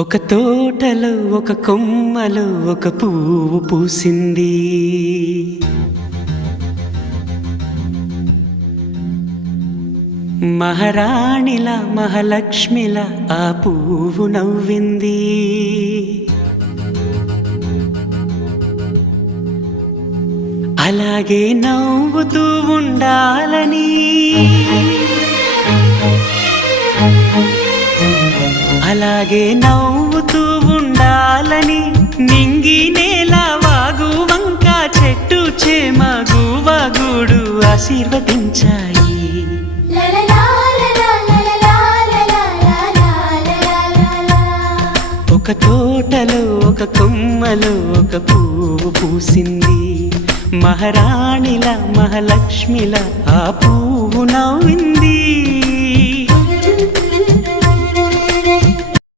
ఒక తోటలో ఒక కొమ్మలో ఒక పువ్వు పూసింది. మహారాణిలా మహాలక్ష్మిలా ఆ పువ్వు నవ్వింది. అలాగే నవ్వుతూ ఉండాలని, అలాగే నవ్వుతూ ఉండాలని నింగి నేల వాగు వంక చెట్టు చేమ గువగూడు ఆశీర్వదించాయి. ఒక తోటలో ఒక కొమ్మలో ఒక పువ్వు పూసింది. మహారాణిలా మహాలక్ష్మిలా ఆ పువ్వు నవ్వింది.